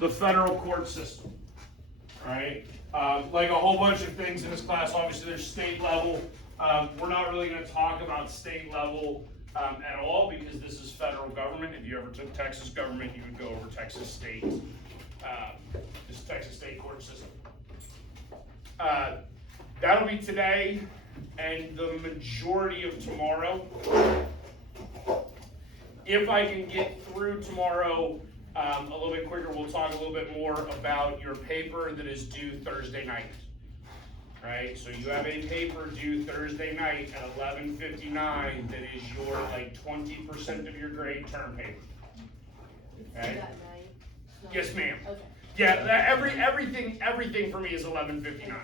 the federal court system, right? Like a whole bunch of things in this class, obviously there's state level. We're not really going to talk about state level at all because this is federal government. If you ever took Texas government, you would go over Texas state, just Texas state court system. That'll be today and the majority of tomorrow. If I can get through tomorrow a little bit quicker, we'll talk a little bit more about your paper that is due Thursday night. Right, so you have a paper due Thursday night at 11:59 that is your like 20% of your grade term paper. Okay? That night? Yes, ma'am. Okay. Yeah, everything for me is 11:59,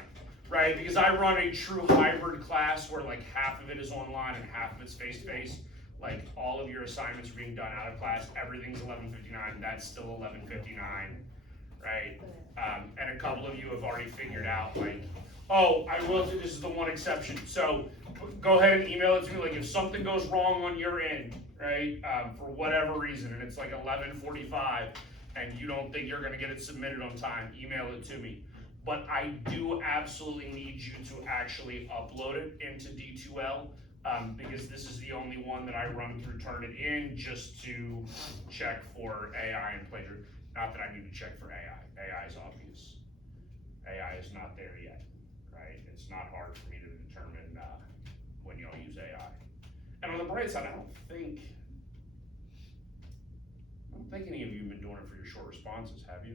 right? Because I run a true hybrid class where like half of it is online and half of it's face-to-face. Like all of your assignments are being done out of class. Everything's 11:59. That's still 11:59, right? And a couple of you have already figured out like, oh, I will do, this is the one exception. So go ahead and email it to me. Like if something goes wrong on your end, right, for whatever reason, and it's like 11:45 and you don't think you're gonna get it submitted on time, email it to me. But I do absolutely need you to actually upload it into D2L because this is the only one that I run through Turnitin just to check for AI and plagiarism. Not that I need to check for AI. AI is obvious. AI is not there yet. Right? It's not hard for me to determine when y'all use AI. And on the bright side, I don't think any of you have been doing it for your short responses, have you?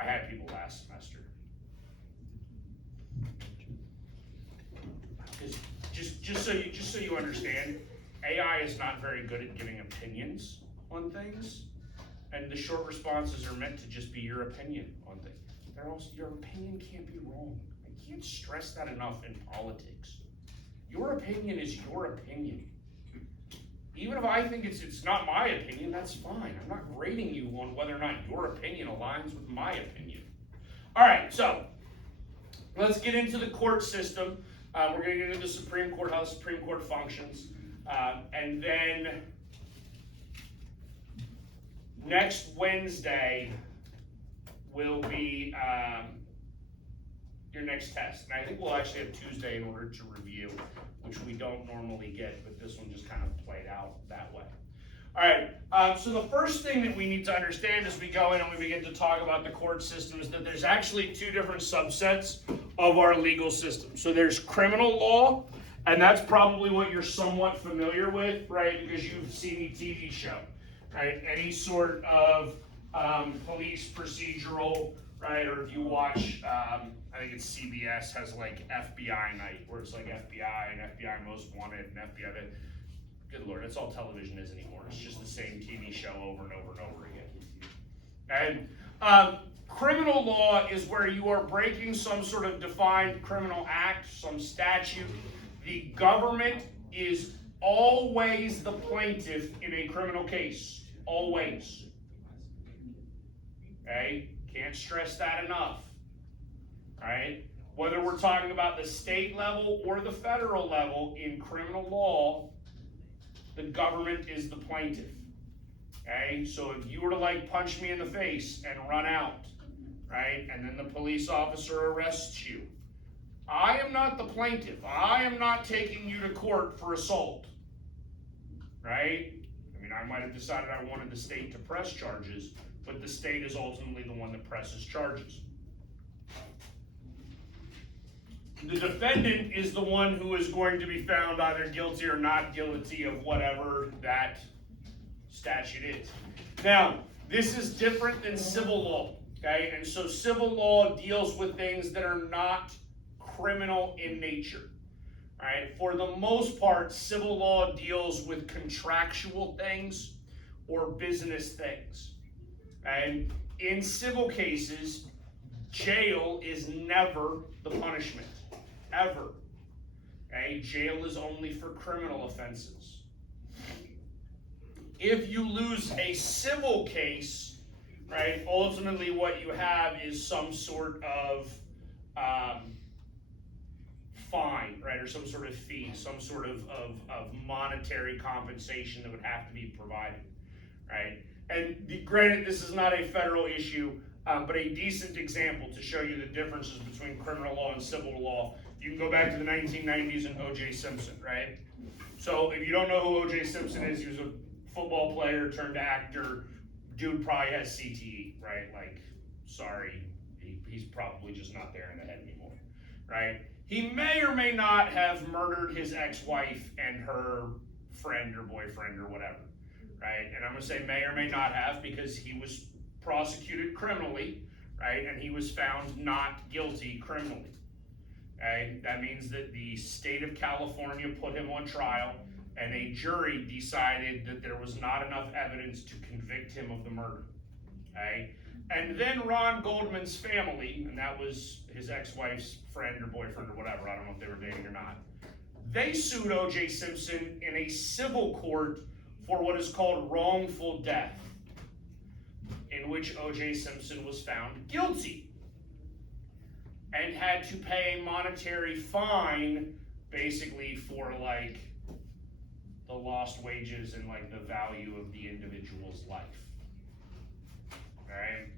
I had people last semester. Because just so you understand, AI is not very good at giving opinions on things, and the short responses are meant to just be your opinion on things. Your opinion can't be wrong. I can't stress that enough in politics. Your opinion is your opinion. Even if I think it's not my opinion, that's fine. I'm not grading you on whether or not your opinion aligns with my opinion. All right, so let's get into the court system. We're going to get into the Supreme Court, how the Supreme Court functions, and then next Wednesday will be your next test. And I think we'll actually have Tuesday in order to review, which we don't normally get, but this one just kind of played out that way. All right, so the first thing that we need to understand as we go in and we begin to talk about the court system is that there's actually two different subsets of our legal system. So there's criminal law, and that's probably what you're somewhat familiar with, right? Because you've seen the TV show, right? Any sort of police procedural, right? Or if you watch, I think it's CBS has like FBI night, where it's like FBI and FBI Most Wanted and FBI. Good Lord, that's all television is anymore. It's just the same TV show over and over and over again. And criminal law is where you are breaking some sort of defined criminal act, some statute. The government is always the plaintiff in a criminal case. Always. Okay? Can't stress that enough. Right? Whether we're talking about the state level or the federal level in criminal law, the government is the plaintiff. Okay? So if you were to like punch me in the face and run out, right? And then the police officer arrests you, I am not the plaintiff. I am not taking you to court for assault. Right? I mean, I might have decided I wanted the state to press charges, but the state is ultimately the one that presses charges. The defendant is the one who is going to be found either guilty or not guilty of whatever that statute is. Now, this is different than civil law, okay? And so civil law deals with things that are not criminal in nature, right? For the most part, civil law deals with contractual things or business things. And in civil cases, jail is never the punishment. Ever. Okay? Jail is only for criminal offenses. If you lose a civil case, right, ultimately what you have is some sort of fine, right, or some sort of fee, some sort of monetary compensation that would have to be provided, right? Granted, this is not a federal issue, but a decent example to show you the differences between criminal law and civil law. You can go back to the 1990s and O.J. Simpson, right? So if you don't know who O.J. Simpson is, he was a football player turned actor. Dude probably has CTE, right? Like, sorry, he's probably just not there in the head anymore, right? He may or may not have murdered his ex-wife and her friend or boyfriend or whatever, right? And I'm gonna say may or may not have because he was prosecuted criminally, right? And he was found not guilty criminally. Okay? That means that the state of California put him on trial and a jury decided that there was not enough evidence to convict him of the murder. Okay? And then Ron Goldman's family, and that was his ex-wife's friend or boyfriend or whatever, I don't know if they were dating or not, they sued O.J. Simpson in a civil court for what is called wrongful death, in which O.J. Simpson was found guilty and had to pay a monetary fine basically for like the lost wages and like the value of the individual's life. Alright?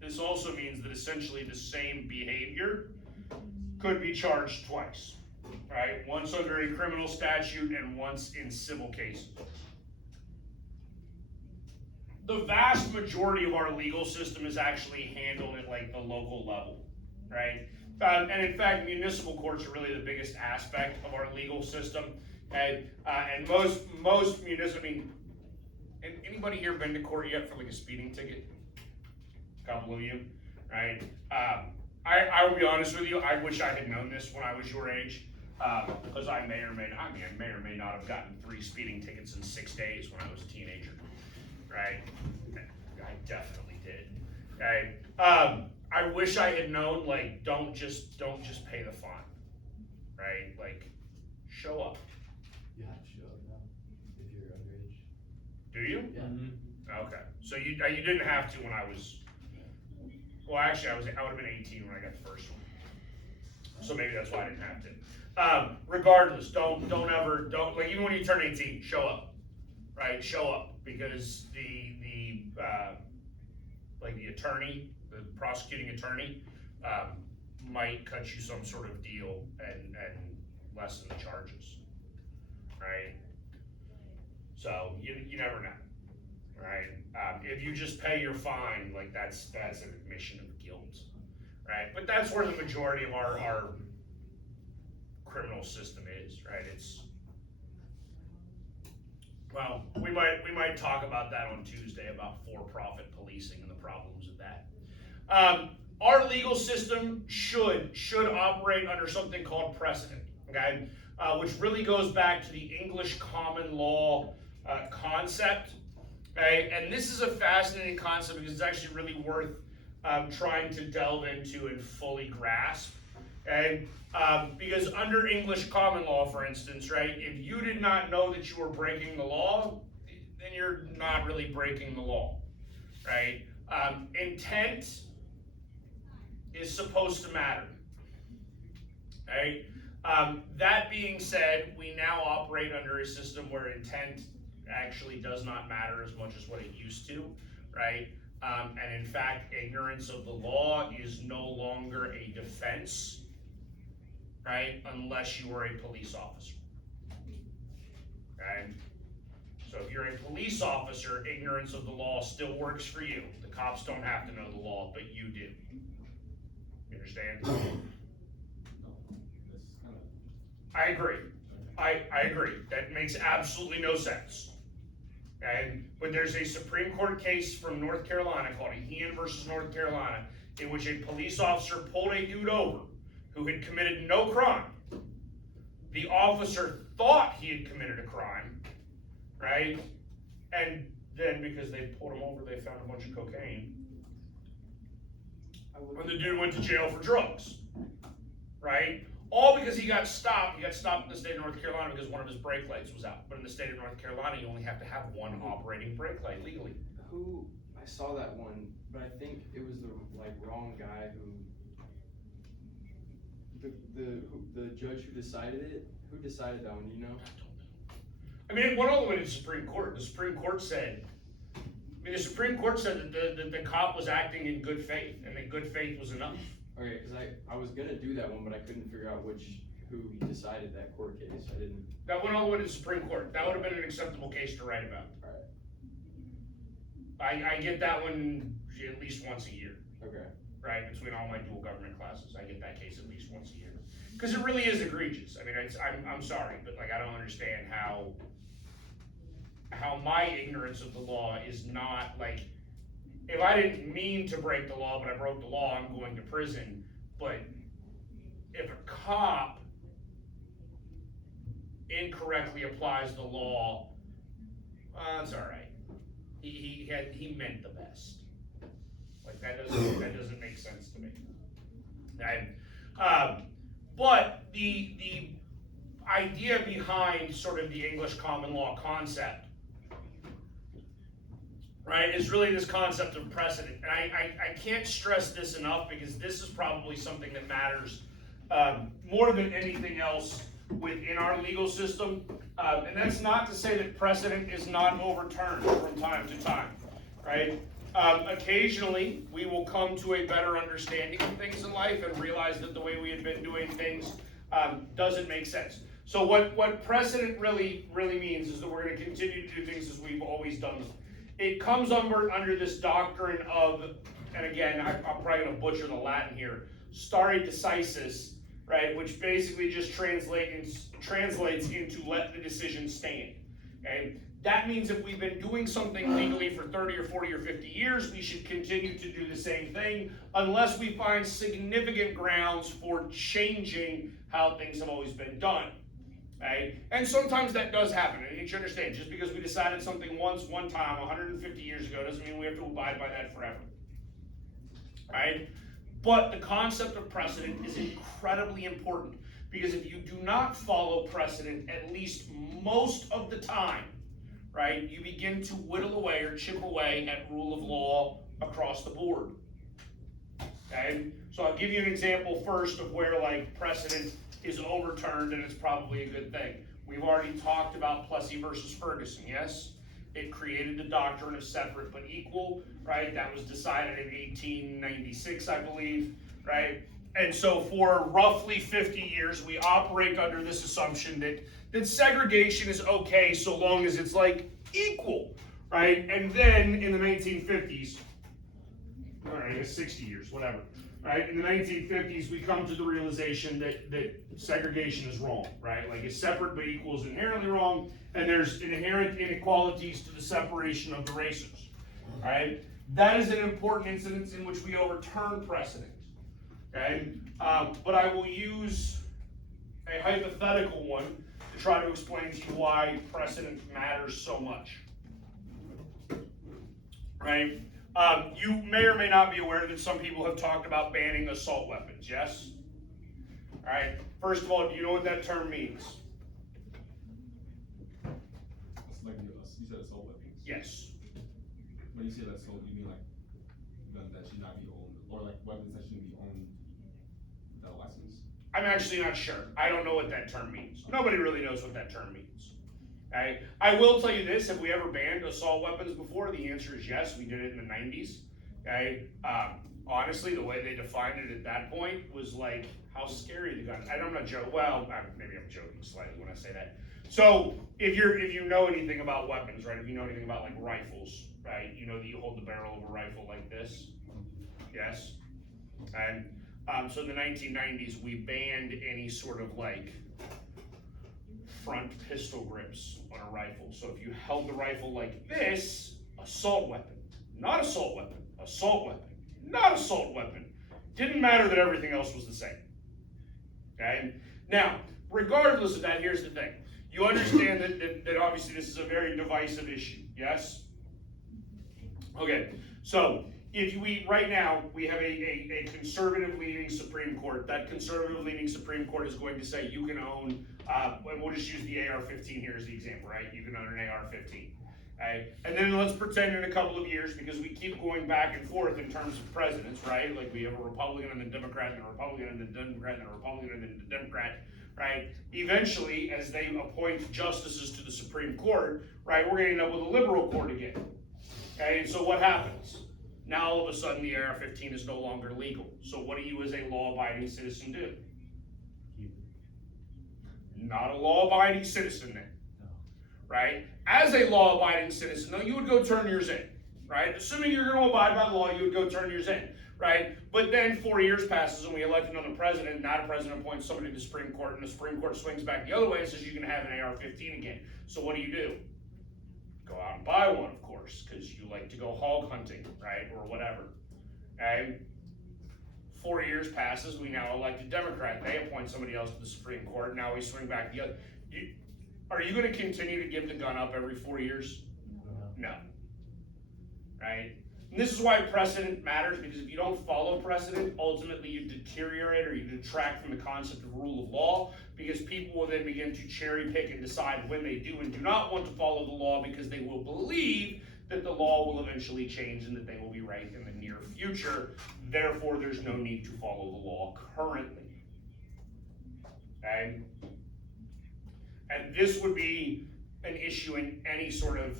This also means that essentially the same behavior could be charged twice. Right? Once under a criminal statute and once in civil cases. The vast majority of our legal system is actually handled at like the local level. Right? And in fact, municipal courts are really the biggest aspect of our legal system. And most municipal, I mean, anybody here been to court yet for like a speeding ticket? A couple of you, right? I will be honest with you, I wish I had known this when I was your age. Because I may or may not have gotten 3 speeding tickets in 6 days when I was a teenager, right? I definitely did. Okay. I wish I had known, like, don't just pay the fine, right? Like, show up. You have to show up now if you're underage. Do you? Yeah. Mm-hmm. Okay. So you didn't have to when I was. Well, actually, I would have been 18 when I got the first one. So maybe that's why I didn't have to. Regardless, don't like even when you turn 18, show up, right? Show up because the attorney, the prosecuting attorney, might cut you some sort of deal and lessen the charges, right? So you never know, right? If you just pay your fine, like that's an admission of guilt, right? But that's where the majority of our criminal system is, right? Well, we might talk about that on Tuesday about for-profit policing and the problems of that. Our legal system should operate under something called precedent, okay? Which really goes back to the English common law concept, okay? And this is a fascinating concept because it's actually really worth trying to delve into and fully grasp. Okay, because under English common law, for instance, right, if you did not know that you were breaking the law, then you're not really breaking the law, right? Intent is supposed to matter, right? That being said, we now operate under a system where intent actually does not matter as much as what it used to, right? And in fact, ignorance of the law is no longer a defense, right, unless you are a police officer, okay? So if you're a police officer, ignorance of the law still works for you. The cops don't have to know the law, but you do. You understand? I agree. I agree. That makes absolutely no sense. Okay? But there's a Supreme Court case from North Carolina called Heehan versus North Carolina, in which a police officer pulled a dude over who had committed no crime. The officer thought he had committed a crime, right? And then because they pulled him over, they found a bunch of cocaine. And the dude went to jail for drugs, right? All because he got stopped. He got stopped in the state of North Carolina because one of his brake lights was out. But in the state of North Carolina, you only have to have one operating brake light legally. I saw that one, but I think it was the wrong guy who the judge who decided it. Who decided that one? Do you know? I mean, it went all the way to the Supreme Court. The Supreme Court said I mean, the Supreme Court said that the cop was acting in good faith, and that good faith was enough. Okay, cause I was gonna do that one, but I couldn't figure out who decided that court case, I didn't. That went all the way to the Supreme Court. That would have been an acceptable case to write about. I get that one at least once a year, Okay. right? Between all my dual government classes, I get that case at least once a year. Cause it really is egregious. I mean, I'm sorry, but like, I don't understand how my ignorance of the law is not like, if I didn't mean to break the law, but I broke the law, I'm going to prison. But if a cop incorrectly applies the law, it's all right. He meant the best. Like that doesn't make sense to me. Okay? But the idea behind sort of the English common law concept, right, is really this concept of precedent. And I can't stress this enough because this is probably something that matters more than anything else within our legal system. And that's not to say that precedent is not overturned from time to time, right? Occasionally, we will come to a better understanding of things in life and realize that the way we had been doing things doesn't make sense. So what precedent really means is that we're going to continue to do things as we've always done them. It comes under this doctrine of, and again, I'm probably going to butcher the Latin here, stare decisis, right, which basically just translates into let the decision stand, okay? That means if we've been doing something legally for 30 or 40 or 50 years, we should continue to do the same thing unless we find significant grounds for changing how things have always been done, okay? And sometimes that does happen, and you should understand, just because we decided something once, one time, 150 years ago, doesn't mean we have to abide by that forever, right? But the concept of precedent is incredibly important because if you do not follow precedent at least most of the time, right, you begin to whittle away or chip away at rule of law across the board. Okay? So I'll give you an example first of where like precedent is overturned and it's probably a good thing. We've already talked about Plessy versus Ferguson, yes? It created the doctrine of separate but equal, right? That was decided in 1896, I believe, right? And so for roughly 50 years, we operate under this assumption that segregation is okay so long as it's like equal, right? And then in the 1950s, all right, I guess 60 years, whatever, right? In the 1950s, we come to the realization that segregation is wrong, right? Like it's separate but equal is inherently wrong, and there's inherent inequalities to the separation of the races, right? That is an important incident in which we overturn precedent, okay? But I will use a hypothetical one to try to explain to you why precedent matters so much, right? You may or may not be aware that some people have talked about banning assault weapons, yes? All right, first of all, do you know what that term means? It's like you said assault weapons. Yes. When you say assault, you mean like guns that should not be owned, or like weapons that shouldn't be owned without a license? I'm actually not sure. I don't know what that term means. Nobody really knows what that term means. Okay? I will tell you this, have we ever banned assault weapons before? The answer is yes, we did it in the 90s. Okay? Honestly, the way they defined it at that point was like how scary the gun. I'm not joking. Well, maybe I'm joking slightly when I say that. So if you know anything about weapons, right? If you know anything about like rifles, right? You know that you hold the barrel of a rifle like this. Yes. And so in the 1990s, we banned any sort of like front pistol grips on a rifle. So if you held the rifle like this, assault weapon, not assault weapon, assault weapon, not assault weapon. Didn't matter that everything else was the same. Okay? Now, regardless of that, here's the thing. You understand that obviously this is a very divisive issue, yes? Okay, so right now we have a conservative leaning Supreme Court. That conservative leaning Supreme Court is going to say you can own, and we'll just use the AR-15 here as the example, right? You can own an AR-15. Okay? And then let's pretend in a couple of years, because we keep going back and forth in terms of presidents, right? Like we have a Republican and a Democrat and a Republican and a Democrat and a Republican and a Democrat, right? Eventually, as they appoint justices to the Supreme Court, right, we're going to end up with a liberal court again. Okay? And so what happens? Now all of a sudden the AR-15 is no longer legal. So what do you as a law-abiding citizen do? Keep it. Not a law-abiding citizen then, No. right? As a law-abiding citizen, though, you would go turn yours in, right? Assuming you're going to abide by the law, you would go turn yours in, right? But then 4 years passes and we elect another president, and that president appoints somebody to the Supreme Court, and the Supreme Court swings back the other way and says you can have an AR-15 again. So what do? Go out and buy one, of course, because you like to go hog hunting, right, or whatever. Okay? 4 years passes, we now elect a Democrat. They appoint somebody else to the Supreme Court. Now we swing back the other. Are you going to continue to give the gun up every 4 years? No. Right? And this is why precedent matters, because if you don't follow precedent, ultimately you deteriorate or you detract from the concept of rule of law, because people will then begin to cherry pick and decide when they do and do not want to follow the law, because they will believe that the law will eventually change and that they will be right in the near future. Therefore, there's no need to follow the law currently. Okay? And this would be an issue in any sort of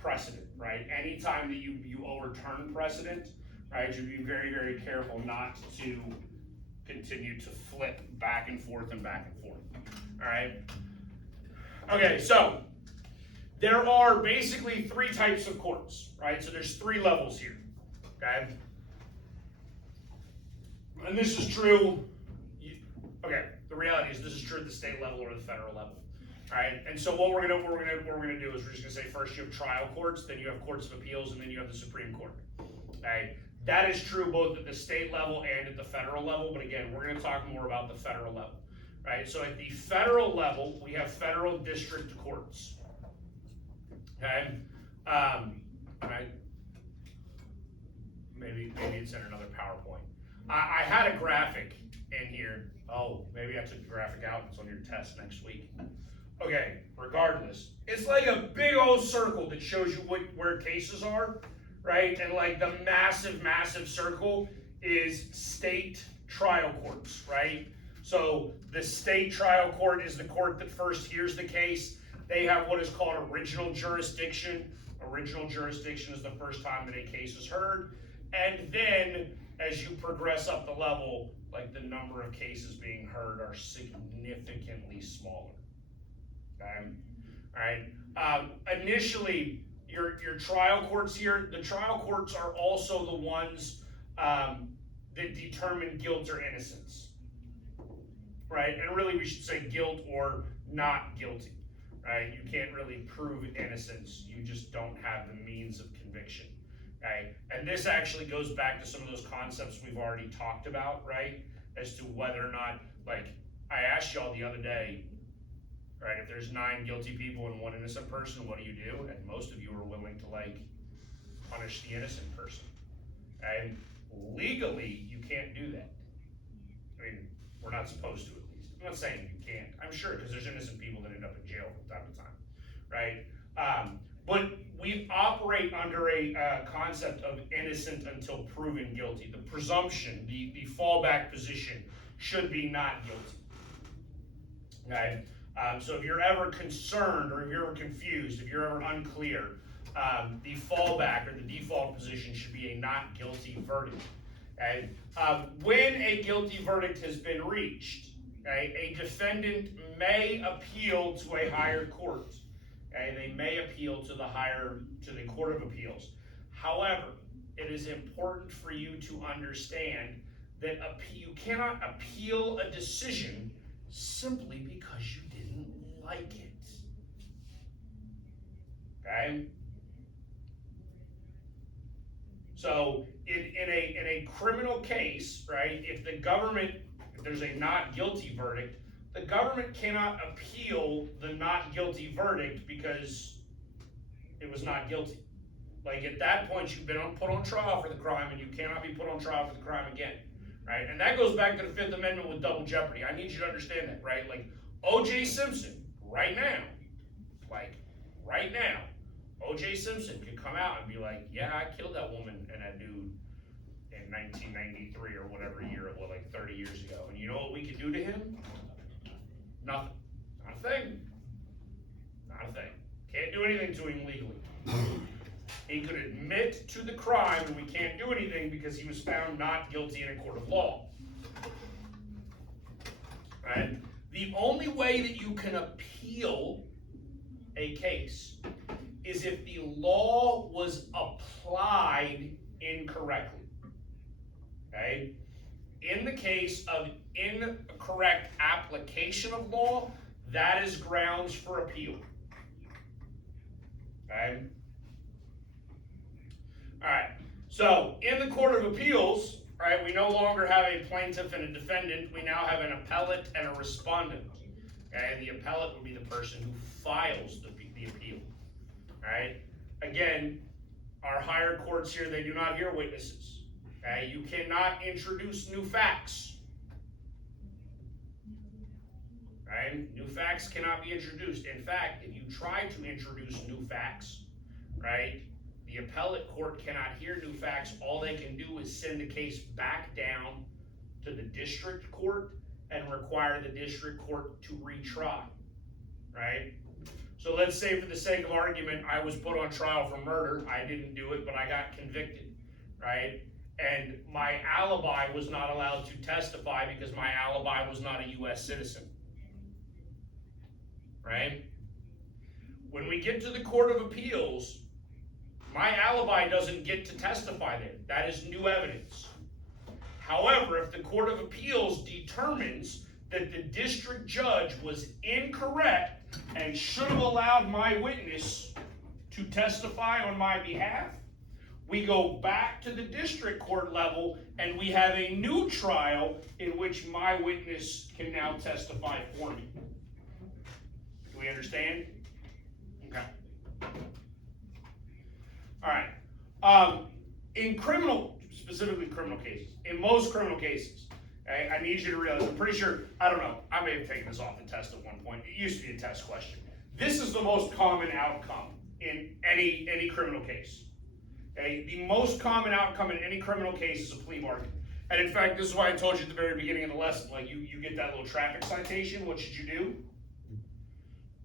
precedent, right? Anytime that you overturn precedent, right, you'd be very, very careful not to continue to flip back and forth and back and forth, all right? Okay, so there are basically 3 types of courts, right? So there's 3 levels here, okay? And this is true, okay, the reality is this is true at the state level or the federal level. All right, and so what we're gonna do is we're just gonna say first you have trial courts, then you have courts of appeals, and then you have the Supreme Court. Okay, that is true both at the state level and at the federal level. But again, we're gonna talk more about the federal level. Right, so at the federal level, we have federal district courts. Okay, right. Maybe it's in another PowerPoint. I had a graphic in here. Oh, maybe I took the graphic out. It's on your test next week. Okay, regardless, it's like a big old circle that shows you where cases are, right? And like the massive circle is state trial courts, right? So the state trial court is the court that first hears the case. They have what is called original jurisdiction. Original jurisdiction is the first time that a case is heard. And then as you progress up the level, like the number of cases being heard are significantly smaller. Okay. All right. Initially, your trial courts here, the trial courts are also the ones that determine guilt or innocence. Right? And really we should say guilt or not guilty. Right? You can't really prove innocence. You just don't have the means of conviction. Okay? And this actually goes back to some of those concepts we've already talked about, right? As to whether or not, like, I asked y'all the other day, right, if there's 9 guilty people and 1 innocent person, what do you do? And most of you are willing to, like, punish the innocent person. And legally, you can't do that. I mean, we're not supposed to, at least. I'm not saying you can't. I'm sure, because there's innocent people that end up in jail from time to time, right? But we operate under a concept of innocent until proven guilty. The presumption, the fallback position should be not guilty. Okay? So if you're ever concerned or if you're ever confused, if you're ever unclear, the fallback or the default position should be a not guilty verdict. Okay? When a guilty verdict has been reached, okay, a defendant may appeal to a higher court. Okay? They may appeal to the Court of Appeals. However, it is important for you to understand that you cannot appeal a decision simply because you didn't like it. Okay? So in a criminal case, right, if there's a not guilty verdict, the government cannot appeal the not guilty verdict because it was not guilty. Like at that point, you've been put on trial for the crime and you cannot be put on trial for the crime again. Right? And that goes back to the 5th Amendment with double jeopardy. I need you to understand that, right? Like O.J. Simpson, right now, O.J. Simpson could come out and be like, yeah, I killed that woman and that dude in 1993 or whatever year it was, like 30 years ago. And you know what we could do to him? Nothing. Not a thing. Not a thing. Can't do anything to him legally. He could admit to the crime, and we can't do anything because he was found not guilty in a court of law. Right? The only way that you can appeal a case is if the law was applied incorrectly. Okay? In the case of incorrect application of law, that is grounds for appeal. Okay? Alright, so in the Court of Appeals, right, we no longer have a plaintiff and a defendant, we now have an appellate and a respondent. Okay, the appellate would be the person who files the appeal. Right? Again, our higher courts here, they do not hear witnesses. Okay? You cannot introduce new facts. Right? New facts cannot be introduced. In fact, if you try to introduce new facts, right, the appellate court cannot hear new facts. All they can do is send the case back down to the district court and require the district court to retry. Right? So let's say, for the sake of argument, I was put on trial for murder. I didn't do it, but I got convicted, right? And my alibi was not allowed to testify because my alibi was not a U.S. citizen, right? When we get to the Court of Appeals, my alibi doesn't get to testify there. That is new evidence. However, if the Court of Appeals determines that the district judge was incorrect and should have allowed my witness to testify on my behalf, we go back to the district court level and we have a new trial in which my witness can now testify for me. Do we understand? Okay. Alright. In specifically criminal cases, in most criminal cases, I need you to realize, I'm pretty sure, I don't know, I may have taken this off the test at one point. It used to be a test question. This is the most common outcome in any criminal case. Okay? The most common outcome in any criminal case is a plea bargain. And in fact, this is why I told you at the very beginning of the lesson, like you get that little traffic citation, what should you do?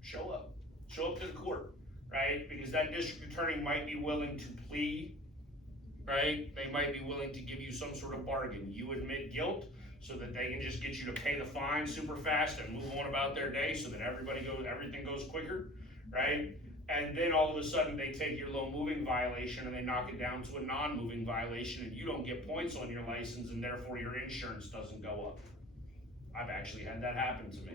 Show up. Show up to the court, right? Because that district attorney might be willing to plea, right? They might be willing to give you some sort of bargain. You admit guilt, so that they can just get you to pay the fine super fast and move on about their day so that everything goes quicker, right? And then all of a sudden they take your low moving violation and they knock it down to a non-moving violation, and you don't get points on your license, and therefore your insurance doesn't go up. I've actually had that happen to me.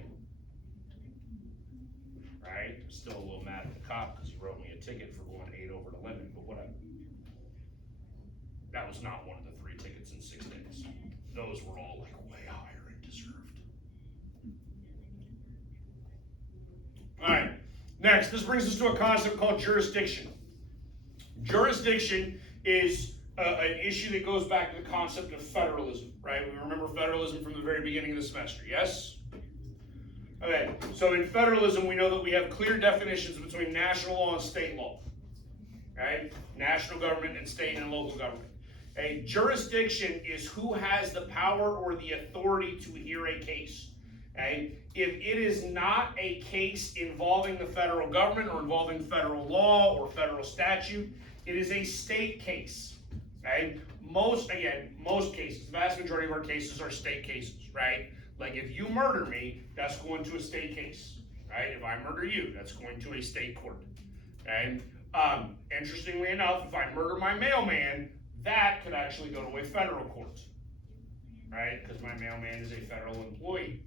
Right? Still a little mad at the cop because he wrote me a ticket for going 8 over the limit, but whatever. That was not one of the 3 tickets in 6 days. Those were all like way higher and deserved. Alright, next, this brings us to a concept called jurisdiction. Jurisdiction is an issue that goes back to the concept of federalism, right? We remember federalism from the very beginning of the semester, yes? Okay, so in federalism, we know that we have clear definitions between national law and state law, right? National government and state and local government. A jurisdiction is who has the power or the authority to hear a case. Okay? If it is not a case involving the federal government or involving federal law or federal statute, it is a state case. Okay? Most cases, the vast majority of our cases are state cases, right? Like if you murder me, that's going to a state case, right? If I murder you, that's going to a state court. Okay? Interestingly enough, if I murder my mailman, that could actually go to a federal court, right? Because my mailman is a federal employee.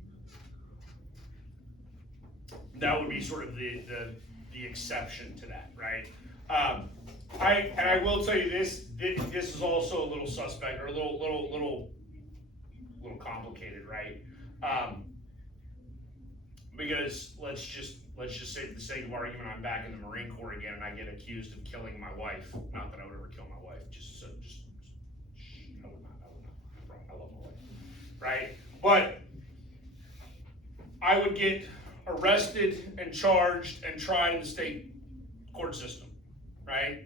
That would be sort of the exception to that, right? I will tell you this is also a little suspect, or a little complicated, right? Because let's just say, for the sake of argument, I'm back in the Marine Corps again and I get accused of killing my wife. Not that I would ever kill my wife, I would not. I love my wife, right? But I would get arrested and charged and tried in the state court system, right?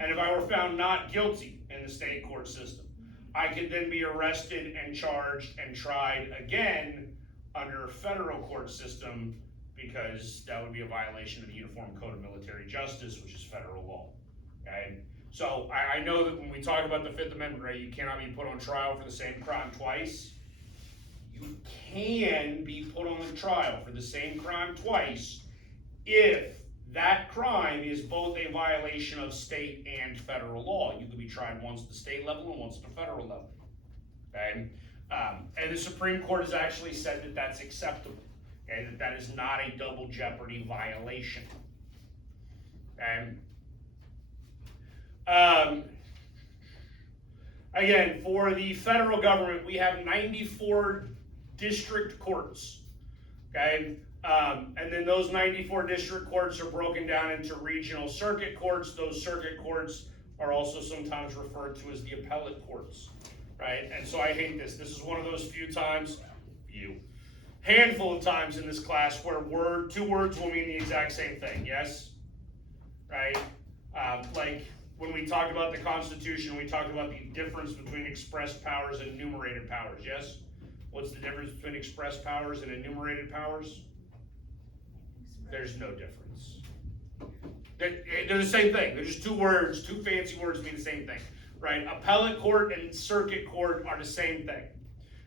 And if I were found not guilty in the state court system, I could then be arrested and charged and tried again under a federal court system, because that would be a violation of the Uniform Code of Military Justice, which is federal law. Okay? So I know that when we talk about the Fifth Amendment, right, you cannot be put on trial for the same crime twice. You can be put on the trial for the same crime twice if that crime is both a violation of state and federal law. You could be tried once at the state level and once at the federal level. Okay? And the Supreme Court has actually said that that's acceptable. Okay? That is not a double jeopardy violation. Okay? Again, for the federal government, we have 94 district courts. Okay? And then those 94 district courts are broken down into regional circuit courts. Those circuit courts are also sometimes referred to as the appellate courts. Right? And so I hate this. This is one of those handful of times in this class where two words will mean the exact same thing. Yes? Right? Like when we talked about the Constitution, we talked about the difference between express powers and enumerated powers. Yes? What's the difference between express powers and enumerated powers? There's no difference. They're the same thing. They're just two words, two fancy words mean the same thing. Right? Appellate court and circuit court are the same thing.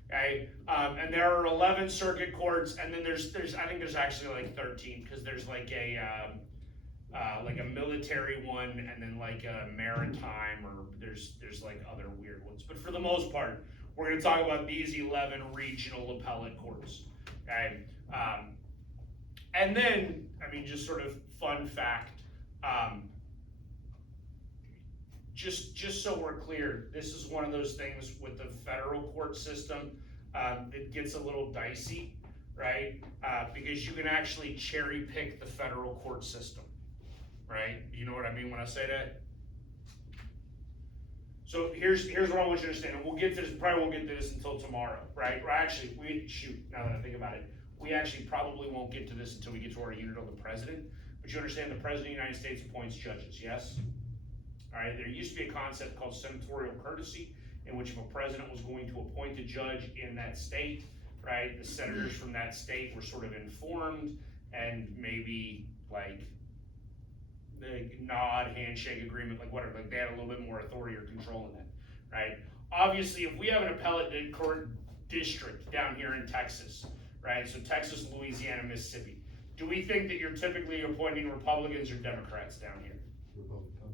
Okay? And there are 11 circuit courts, and then there's I think there's actually like 13, because there's like a military one, and then like a maritime, or there's like other weird ones. But for the most part, we're going to talk about these 11 regional appellate courts. Okay? And then, I mean, just sort of fun fact, just so we're clear, this is one of those things with the federal court system, it gets a little dicey, right? Because you can actually cherry pick the federal court system, right? You know what I mean when I say that? So here's what I want you to understand, and we'll get to this, probably won't get to this until tomorrow, right? Or actually, now that I think about it, we actually probably won't get to this until we get to our unit on the president. But you understand the president of the United States appoints judges, yes? All right, there used to be a concept called senatorial courtesy, in which if a president was going to appoint a judge in that state, right, the senators from that state were sort of informed, and maybe like the nod, handshake agreement, like whatever, like they had a little bit more authority or control in that, right? Obviously, if we have an appellate court district down here in Texas, right, so Texas, Louisiana, Mississippi, do we think that you're typically appointing Republicans or Democrats down here?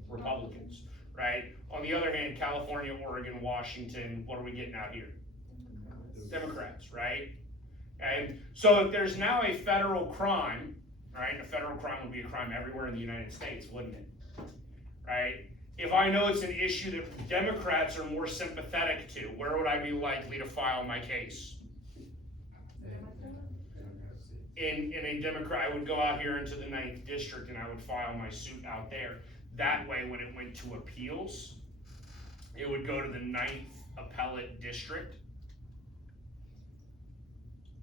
Republicans, right? On the other hand, California, Oregon, Washington, what are we getting out here? Democrats, right? Okay, so if there's now a federal crime, right, a federal crime would be a crime everywhere in the United States, wouldn't it? Right? If I know it's an issue that Democrats are more sympathetic to, where would I be likely to file my case? In a Democrat, I would go out here into the 9th district and I would file my suit out there. That way, when it went to appeals, it would go to the 9th appellate district.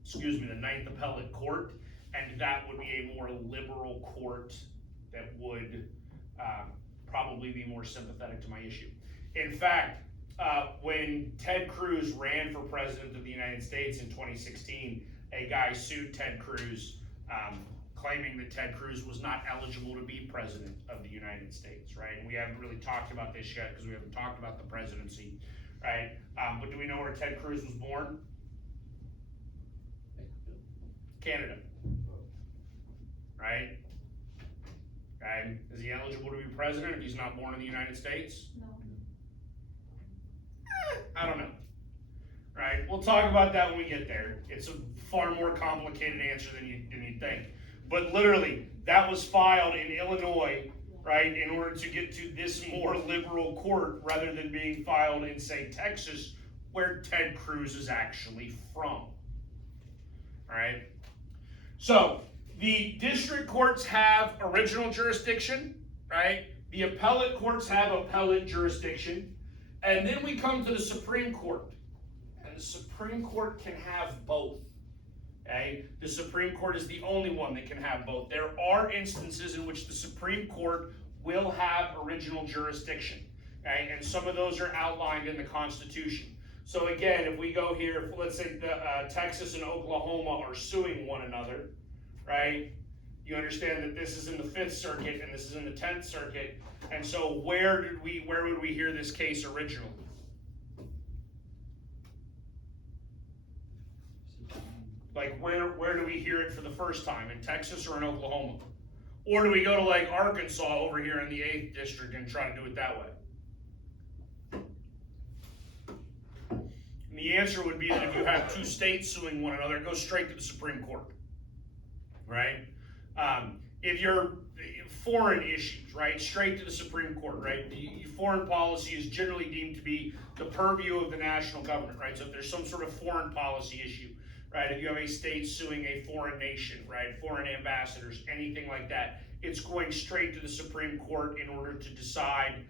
Excuse me, the 9th appellate court, and that would be a more liberal court that would probably be more sympathetic to my issue. In fact, when Ted Cruz ran for president of the United States in 2016, a guy sued Ted Cruz, claiming that Ted Cruz was not eligible to be president of the United States, right? And we haven't really talked about this yet because we haven't talked about the presidency, right? But do we know where Ted Cruz was born? Canada, right? Okay. Is he eligible to be president if he's not born in the United States? No. I don't know. Right? We'll talk about that when we get there. It's a far more complicated answer than you'd think. But literally, that was filed in Illinois, right, in order to get to this more liberal court rather than being filed in, say, Texas, where Ted Cruz is actually from. All right? So, the district courts have original jurisdiction, right? The appellate courts have appellate jurisdiction. And then we come to the Supreme Court. And the Supreme Court can have both. Okay? The Supreme Court is the only one that can have both. There are instances in which the Supreme Court will have original jurisdiction. Okay? And some of those are outlined in the Constitution. So again, if we go here, if, let's say Texas and Oklahoma are suing one another, right? You understand that this is in the 5th Circuit and this is in the 10th Circuit, and so where would we hear this case originally? Like where do we hear it for the first time? In Texas or in Oklahoma? Or do we go to like Arkansas over here in the 8th District and try to do it that way? And the answer would be that if you have 2 states suing one another, it goes straight to the Supreme Court, right? If you're foreign issues, right, straight to the Supreme Court, right? Foreign policy is generally deemed to be the purview of the national government, right? So if there's some sort of foreign policy issue, right, if you have a state suing a foreign nation, right, foreign ambassadors, anything like that, it's going straight to the Supreme Court in order to decide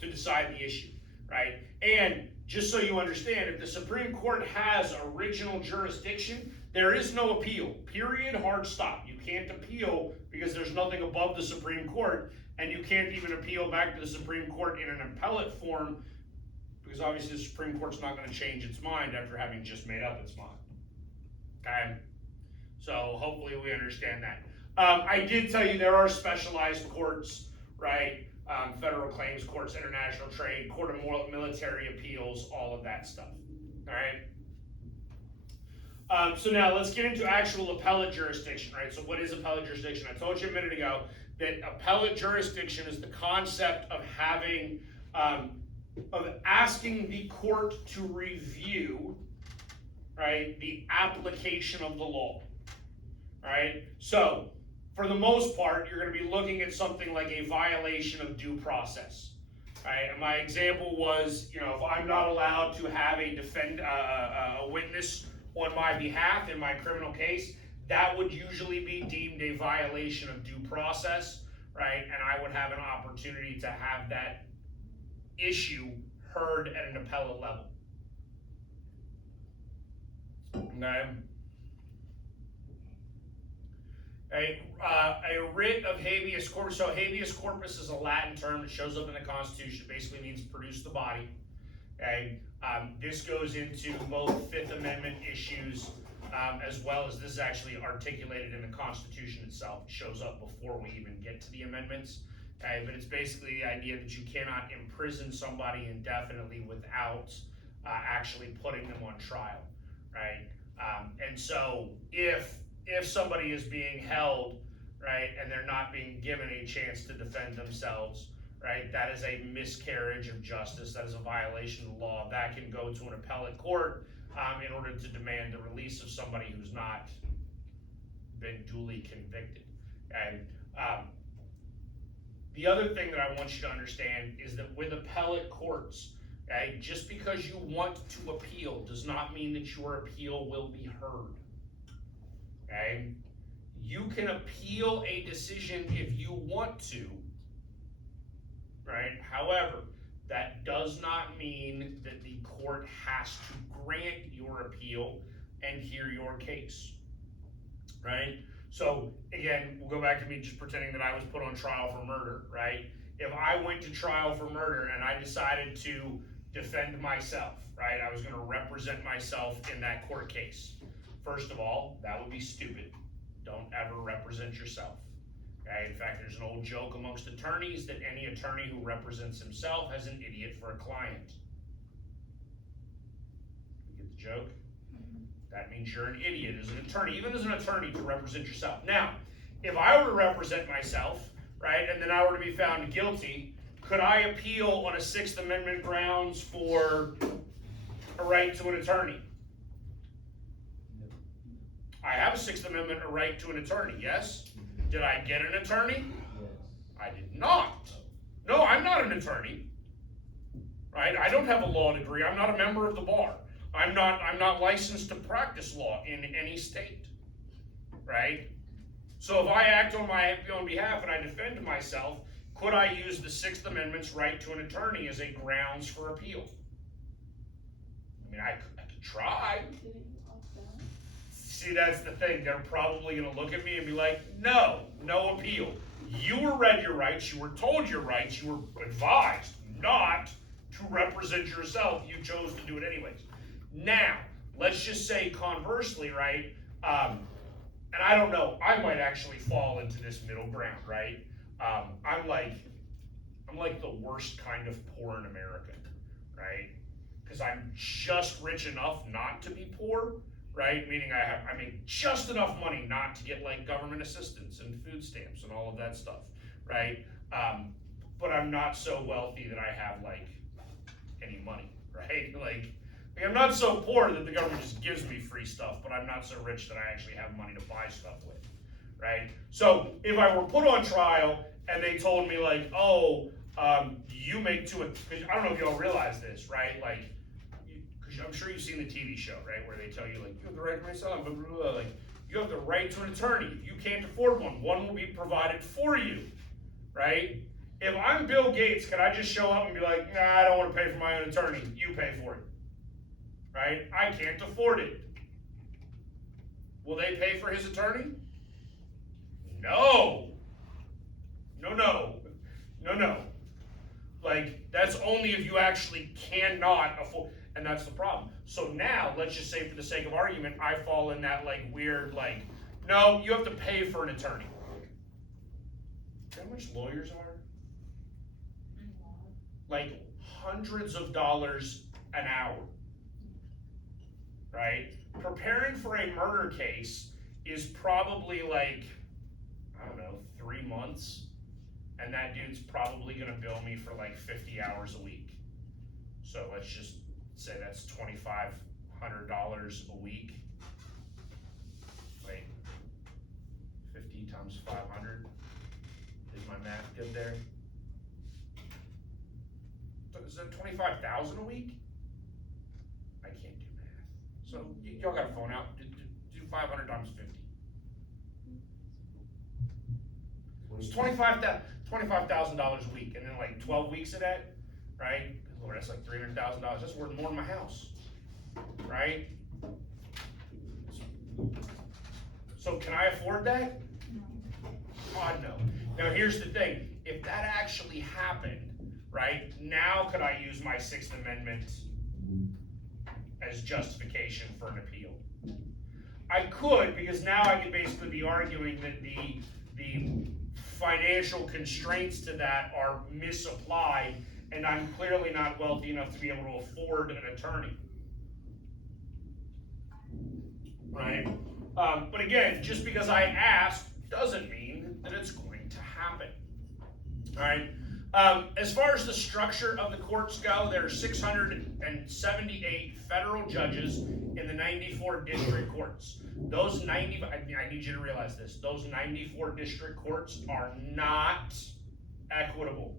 the issue, right? And just so you understand, if the Supreme Court has original jurisdiction, there is no appeal, period, hard stop. You can't appeal because there's nothing above the Supreme Court, and you can't even appeal back to the Supreme Court in an appellate form because obviously the Supreme Court's not going to change its mind after having just made up its mind. Okay? So hopefully we understand that. I did tell you there are specialized courts, right? Federal claims courts, international trade, court of military appeals, all of that stuff. All right? So now let's get into actual appellate jurisdiction, right? So what is appellate jurisdiction? I told you a minute ago that appellate jurisdiction is the concept of having, of asking the court to review, right, the application of the law, right? So for the most part, you're going to be looking at something like a violation of due process, right? And my example was, you know, if I'm not allowed to have a witness on my behalf in my criminal case, that would usually be deemed a violation of due process, right? And I would have an opportunity to have that issue heard at an appellate level. Okay? A writ of habeas corpus. So habeas corpus is a Latin term that shows up in the Constitution. It basically means produce the body. Okay? This goes into both Fifth Amendment issues as well as this is actually articulated in the Constitution itself. It shows up before we even get to the amendments. Okay? But it's basically the idea that you cannot imprison somebody indefinitely without actually putting them on trial. Right? And so if somebody is being held, right, and they're not being given a chance to defend themselves, right, that is a miscarriage of justice. That is a violation of the law. That can go to an appellate court in order to demand the release of somebody who's not been duly convicted. And the other thing that I want you to understand is that with appellate courts, okay, just because you want to appeal does not mean that your appeal will be heard. Okay? You can appeal a decision if you want to, right? However, that does not mean that the court has to grant your appeal and hear your case, right? So again, we'll go back to me just pretending that I was put on trial for murder, right? If I went to trial for murder and I decided to defend myself, right? I was going to represent myself in that court case. First of all, that would be stupid. Don't ever represent yourself. Okay? In fact, there's an old joke amongst attorneys that any attorney who represents himself has an idiot for a client. You get the joke? That means you're an idiot as an attorney, even as an attorney, to represent yourself. Now, if I were to represent myself, right, and then I were to be found guilty, could I appeal on a Sixth Amendment grounds for a right to an attorney? I have a Sixth Amendment right to an attorney, yes? Did I get an attorney? Yes. I did not. No, I'm not an attorney, right? I don't have a law degree. I'm not a member of the bar. I'm not licensed to practice law in any state, right? So if I act on my own behalf and I defend myself, could I use the Sixth Amendment's right to an attorney as a grounds for appeal? I mean, I could try. See, that's the thing. They're probably going to look at me and be like, no appeal. You were read your rights. You were told your rights. You were advised not to represent yourself. You chose to do it anyways. Now, let's just say conversely, right? and I don't know, I might actually fall into this middle ground, right? I'm like the worst kind of poor in America, right? Because I'm just rich enough not to be poor, right? Meaning I make just enough money not to get like government assistance and food stamps and all of that stuff, right? But I'm not so wealthy that I have like any money, right? Like I'm not so poor that the government just gives me free stuff, but I'm not so rich that I actually have money to buy stuff with, right? So if I were put on trial and they told me like, oh, you make I don't know if y'all realize this, right? Like, because I'm sure you've seen the TV show, right, where they tell you like, you have the right to remain silent, blah, blah, blah, like, you have the right to an attorney. If you can't afford one will be provided for you, right? If I'm Bill Gates, can I just show up and be like, nah, I don't want to pay for my own attorney, you pay for it, right? I can't afford it. Will they pay for his attorney? No. No. Like, that's only if you actually cannot afford, and that's the problem. So now, let's just say for the sake of argument, I fall in that like weird, like, no, you have to pay for an attorney. You know how much lawyers are? Like hundreds of dollars an hour, right? Preparing for a murder case is probably like, I don't know, 3 months. And that dude's probably gonna bill me for like 50 hours a week. So let's just say that's $2,500 a week. Wait, 50 times 500. Is my math good there? Is that 25,000 a week? I can't do math. So y'all got a phone out, do 500 times 50. It's $25,000 a week, and then like 12 weeks of that, right? Lord, that's like $300,000. That's worth more than my house, right? So can I afford that? God, no. Now here's the thing: if that actually happened, right? Now could I use my Sixth Amendment as justification for an appeal? I could, because now I could basically be arguing that the financial constraints to that are misapplied, and I'm clearly not wealthy enough to be able to afford an attorney, right? But again, just because I asked doesn't mean that it's going to happen, all right? As far as the structure of the courts go, there are 678 federal judges in the 94 district courts. Those I need you to realize this, those 94 district courts are not equitable,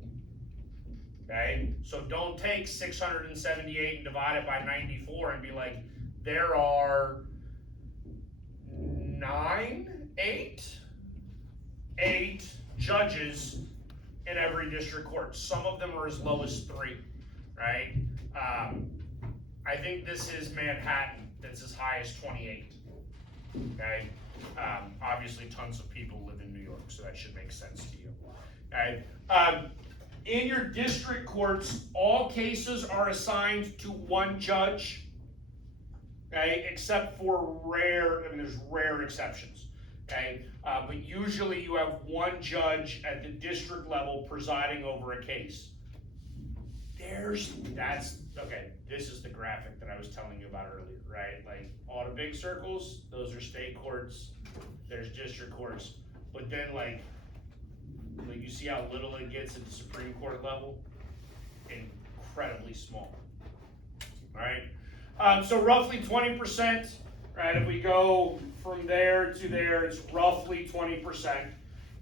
okay? So don't take 678 and divide it by 94 and be like, there are 8 judges in every district court. Some of them are as low as 3, right? I think this is Manhattan, that's as high as 28, okay? Obviously tons of people live in New York, so that should make sense to you, okay? In your district courts, all cases are assigned to one judge, okay? Except for there's rare exceptions, okay? But usually you have one judge at the district level presiding over a case. This is the graphic that I was telling you about earlier, right? Like all the big circles, those are state courts, there's district courts, but then like you see how little it gets at the Supreme Court level? Incredibly small, all right? So roughly 20%, right? If we go from there to there, it's roughly 20%,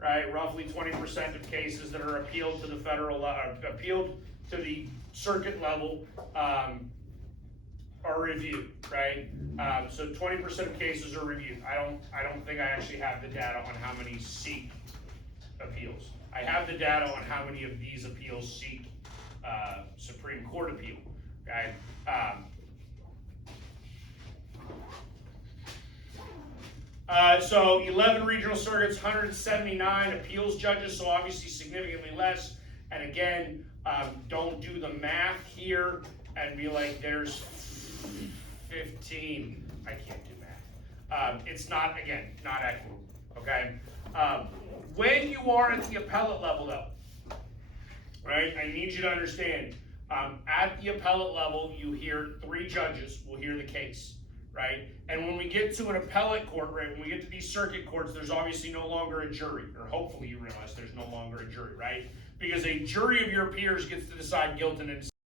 right? Roughly 20% of cases that are appealed to the appealed to the circuit level are reviewed, right? So 20% of cases are reviewed. I don't think I actually have the data on how many seek appeals. I have the data on how many of these appeals seek Supreme Court appeal, okay? So 11 regional circuits, 179 appeals judges, so obviously significantly less. And again, don't do the math here and be like, there's 15. I can't do It's not, again, not equitable, okay? When you are at the appellate level though, right, I need you to understand, at the appellate level, you hear 3 judges will hear the case, right? And when we get to an appellate court, right, when we get to these circuit courts, there's obviously no longer a jury, or hopefully you realize there's no longer a jury, right? Because a jury of your peers gets to decide guilt and innocence.